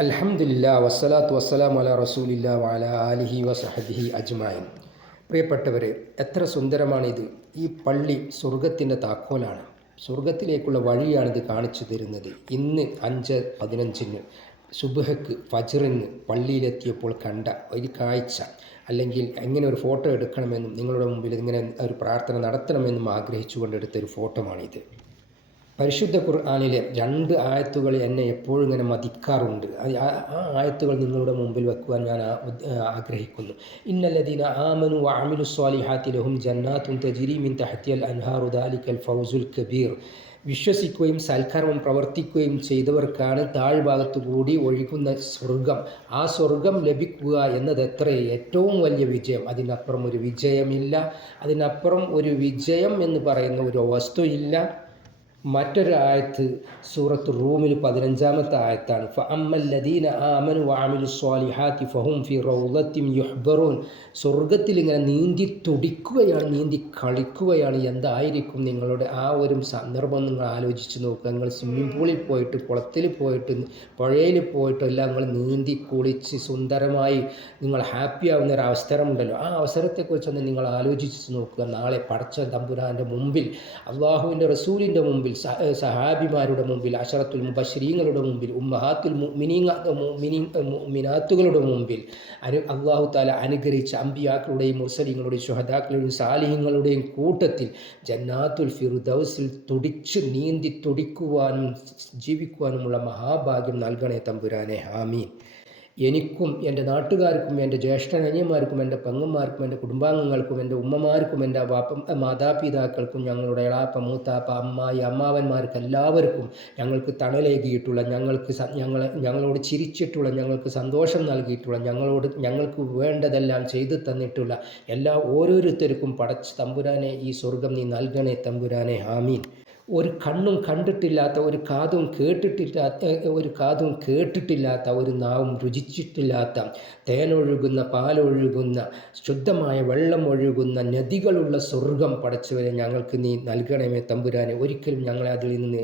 അൽഹംദുലില്ലാ വസ്സലാത്തു വസ്സലാമു അലാ റസൂലില്ലാ വഅലാ ആലിഹി വസഹബിഹി അജ്മഈൻ. പ്രിയപ്പെട്ടവരെ, എത്ര സുന്ദരമാണിത്! ഈ പള്ളി സ്വർഗത്തിൻ്റെ താക്കോലാണ്, സ്വർഗത്തിലേക്കുള്ള വഴിയാണിത് കാണിച്ചു തരുന്നത്. ഇന്ന് 5:15 സുബ്ഹക്ക് ഫജ്റിന് പള്ളിയിലെത്തിയപ്പോൾ കണ്ട ഒരു കാഴ്ച, അല്ലെങ്കിൽ എങ്ങനെ ഒരു ഫോട്ടോ എടുക്കണമെന്നും നിങ്ങളുടെ മുമ്പിൽ ഇങ്ങനെ ഒരു പ്രാർത്ഥന നടത്തണമെന്നും ആഗ്രഹിച്ചുകൊണ്ട് എടുത്തൊരു ഫോട്ടോമാണിത്. പരിശുദ്ധ ഖുർആനിലെ 2 ആയത്തുകൾ എന്നെ എപ്പോഴും ഇങ്ങനെ മതിക്കാറുണ്ട്. ആ ആയത്തുകൾ നിങ്ങളുടെ മുമ്പിൽ വെക്കുവാൻ ഞാൻ ആഗ്രഹിക്കുന്നു. ഇന്നല്ലദീന ആമനു വഅമിലു സ്വാലിഹാത്തി ലഹും ജന്നാത്തുൻ തജ്രി മിൻ തഹ്തിഹൽ അൻഹാറു ദാലിക്കൽ ഫൗസുൽ കബീർ. വിശ്വസിക്കുകയും സൽക്കർമ്മം പ്രവർത്തിക്കുകയും ചെയ്തവർക്കാണ് താഴ്ഭാഗത്തു കൂടി ഒഴുകുന്ന സ്വർഗം. ആ സ്വർഗം ലഭിക്കുക എന്നത് ഏറ്റവും വലിയ വിജയം. അതിനപ്പുറം ഒരു വിജയമില്ല. അതിനപ്പുറം ഒരു വിജയം എന്ന് പറയുന്ന ഒരു വസ്തുയില്ല. മറ്റൊരു ആയത്ത് സൂറത്ത് റൂമിൽ 15-ാമത്തെ ആയത്താണ്. ഫഅമ്മല്ലദീന ആമനു വഅമിലു സ്വാലിഹാത്തി ഫഹും ഫി റൗളത്തിൻ യുഹ്ബറൂൻ. സ്വർഗത്തിൽ ഇങ്ങനെ നീന്തി തുടിക്കുകയാണ്, നീന്തി കളിക്കുകയാണ്. എന്തായിരിക്കും നിങ്ങളുടെ ആ ഒരു സന്ദർഭം നിങ്ങൾ ആലോചിച്ച് നോക്കുക. നിങ്ങൾ സ്വിമ്മിംഗ് പൂളിൽ പോയിട്ട്, കുളത്തിൽ പോയിട്ട്, പുഴയിൽ പോയിട്ട് എല്ലാം നിങ്ങൾ നീന്തി കുളിച്ച് സുന്ദരമായി നിങ്ങൾ ഹാപ്പി ആവുന്ന ഒരു അവസരമുണ്ടല്ലോ. ആ അവസരത്തെക്കുറിച്ചൊന്ന് നിങ്ങൾ ആലോചിച്ച് നോക്കുക. നാളെ പടച്ച തമ്പുരാൻ്റെ മുമ്പിൽ, അള്ളാഹുവിൻ്റെ റസൂലിൻ്റെ മുമ്പിൽ, സഹാബിമാരുടെ മുമ്പിൽ, അശറത്തുൽ മുബശ്ശിരീങ്ങളുടെ മുമ്പിൽ, ഉമ്മഹാത്തുൽ മുഅ്മിനാത്തുകളുടെ മുമ്പിൽ, അള്ളാഹു തആല അനുഗ്രഹിച്ച അമ്പിയാക്കളുടെയും മുർസലീങ്ങളുടെയും ശുഹദാക്കളുടെയും സാലിഹീങ്ങളുടെയും കൂട്ടത്തിൽ ജന്നാത്തുൽ ഫിർദൗസിൽ നീന്തി തുടിക്കുവാനും ജീവിക്കുവാനുമുള്ള മഹാഭാഗ്യം നൽകണേ തമ്പുരാനെ, ആമീൻ. എനിക്കും എൻ്റെ നാട്ടുകാർക്കും എൻ്റെ ജ്യേഷ്ഠനനിയന്മാർക്കും എൻ്റെ പെങ്ങന്മാർക്കും എൻ്റെ കുടുംബാംഗങ്ങൾക്കും എൻ്റെ ഉമ്മമാർക്കും എൻ്റെ മാതാപിതാക്കൾക്കും ഞങ്ങളുടെ എളാപ്പ, മൂത്താപ്പ, അമ്മായി, അമ്മാവന്മാർക്ക് എല്ലാവർക്കും ഞങ്ങൾക്ക് തണലേകിയിട്ടുള്ള, ഞങ്ങളോട് ചിരിച്ചിട്ടുള്ള, ഞങ്ങൾക്ക് സന്തോഷം നൽകിയിട്ടുള്ള, ഞങ്ങൾക്ക് വേണ്ടതെല്ലാം ചെയ്തു തന്നിട്ടുള്ള ഓരോരുത്തർക്കും പടച്ച തമ്പുരാനെ ഈ സ്വർഗം നീ നൽകണേ തമ്പുരാനെ, ആമീൻ. ഒരു കണ്ണും കണ്ടിട്ടില്ലാത്ത, ഒരു കാതും കേട്ടിട്ടില്ലാത്ത, ഒരു നാവും രുചിച്ചിട്ടില്ലാത്ത, തേനൊഴുകുന്ന, പാലൊഴുകുന്ന, ശുദ്ധമായ വെള്ളം ഒഴുകുന്ന നദികളുള്ള സ്വർഗം പടച്ചവരെ ഞങ്ങൾക്ക് നീ നൽകണമേ തമ്പുരാനെ. ഒരിക്കലും ഞങ്ങളെ അതിൽ നിന്ന്